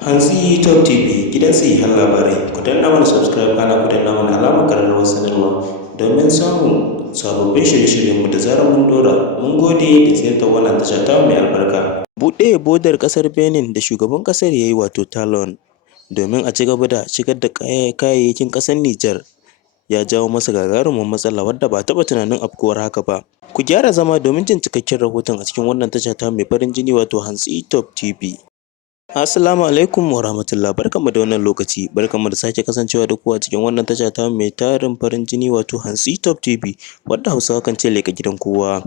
Hantsi Top TV gidan sahihan labarai. Ku danna mana subscribe kana ku danna mana alamar ƙararrawar sanarwa domin samun sababbin shirye-shiryenmu da zarar mun dora. Mun gode da ziyartar wannan tasha tamu mai albarka. Buɗe bodar ƙasar Benin da shugaban ƙasar ya yi wato Talon domin a ci gaba da shigar da kayayyakin ƙasar Nijar ya jawo masa gagarumin matsala wadda ba a taɓa tunanin afkuwar haka ba. Ku gyara zama domin jin cikakken rahoton a cikin wannan tasha tamu mai farin jini wato Hantsi Top TV. Assalamu alaikum wa rahmatullah, barkanmu da wannan lokaci, barkanmu da sake kasancewa da ku a cikin wannan tasha ta mai tarin farin jini wato Hantsi Top TV wadda Hausawa kan ce leƙa gidan kowa.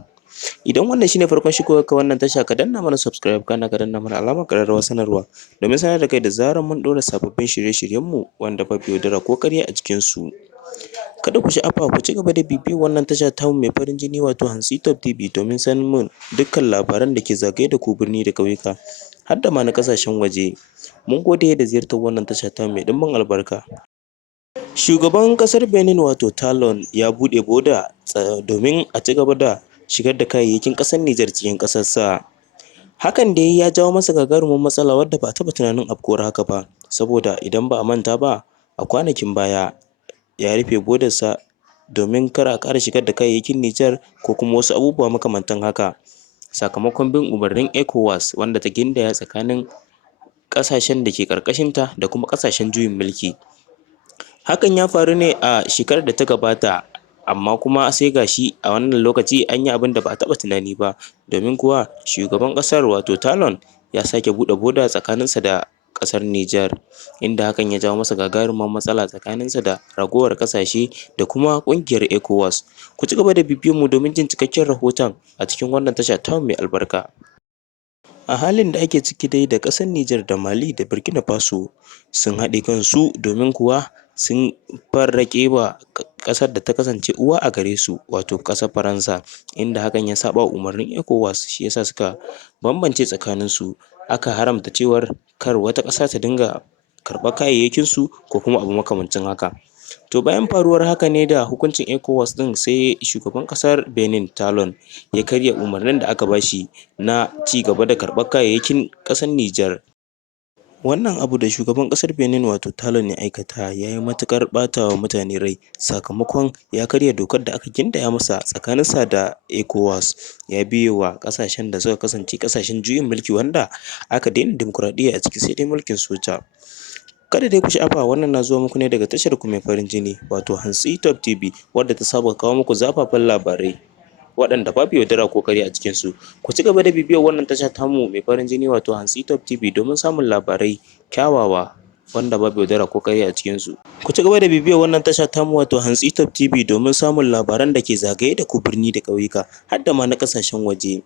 Idan wannan shine farkon shigowar ka wannan tasha ka danna mana subscribe kana ka danna mana alamar ƙararrawar sanarwa domin sanar da kai da zarar mun ɗora sababbin shirye-shiryenmu wanda babu yaudara ko ƙarya a cikinsu. Kada ku sha'afa ku ci gaba da bibiyar wannan tasha tamu mai farin jini wato Hantsi Top TV domin sanin dukkan labaran da ke zagaye da ku birni da ƙauyuka har da ma na ƙasashen waje. Mun gode da ziyartar wannan tasha tamu mai ɗimbin albarka. Shugaban ƙasar Benin wato Talon ya buɗe boda domin a ci gaba da shigar da kayayyakin ƙasar Nijar cikin ƙasarsa. Hakan dai ya jawo masa gagarumin matsala wadda ba a taɓa tunanin afkuwar haka ba, saboda idan ba a manta ba a kwanakin baya ya rufe bodarsa domin kar a ƙara shigar da kayayyakin Nijar ko kuma wasu abubuwa makamantan haka, sakamakon bin umarnin ECOWAS wanda ta gindaya tsakanin ƙasashen da ke ƙarƙashinta da kuma ƙasashen juyin mulki. Hakan ya faru ne a shekarar da ta gabata, amma kuma sai ga shi a wannan lokaci an yi abin da ba a taɓa tunani ba, domin kuwa shugaban ƙasar wato Talon ya sake buɗe boda tsakaninsa da ƙasar Nijar, inda hakan ya jawo masa gagarumar matsala tsakaninsa da ragowar ƙasashe da kuma ƙungiyar ECOWAS. Ku ci gaba da bibiyar mu domin jin cikakken rahoton a cikin wannan tasha tamu mai albarka. A halin da ake ciki dai da ƙasar Nijar da Mali da Burkina Faso sun haɗe kansu domin kuwa sun farrake wa ƙasar da ta kasance uwa a gare su wato ƙasar Faransa, inda hakan ya saɓa wa umarnin ECOWAS, shi yasa suka bambance tsakaninsu. Aka haramta cewar kar wata ƙasa ta dinga karɓar kayayyakinsu ko kuma abu makamancin haka. To bayan faruwar haka ne da hukuncin ECOWAS ɗin sai shugaban ƙasar Benin Talon ya karya umarnin da aka ba shi na ci gaba da karɓar kayayyakin ƙasar Nijar. Wannan abu da shugaban ƙasar Benin wato Talon ya aikata ya yi matuƙar ɓata wa mutane rai, sakamakon ya karya dokar da aka gindaya masa tsakaninsa da ECOWAS, ya biye wa ƙasashen da suka kasance ƙasashen juyin mulki wanda aka daina dimokuraɗiyya a ciki sai dai mulkin soja. Kada dai ku sha'afa, wannan na zuwa muku ne daga tashar ku mai farin jini wato Hantsi Top TV wadda ta saba kawo muku zafafan labarai waɗanda babu yaudara ko ƙarya a cikinsu. Ku ci gaba da bibiyar wannan tasha tamu mai farin jini wato Hantsi Top TV domin samun labarai kyawawa wanda babu yaudara ko ƙarya a cikinsu. Ku ci gaba da bibiyar wannan tasha tamu wato Hantsi Top TV domin samun labaran da ke zagaye da ku birni da ƙauyuka har da ma na ƙasashen waje.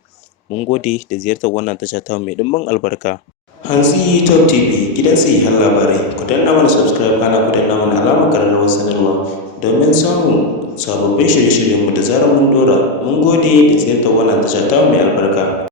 Mun gode da ziyartar wannan tasha tamu mai ɗimbin albarka. Hantsi Top TV gidan sahihan labarai. Ku danna mana subscribe kana ku danna mana alamar ƙararrawar sanarwa domin samun sababbin shirye-shiryenmu da zarar mun dora. Mun gode da ziyartar wannan tasha tamu mai albarka.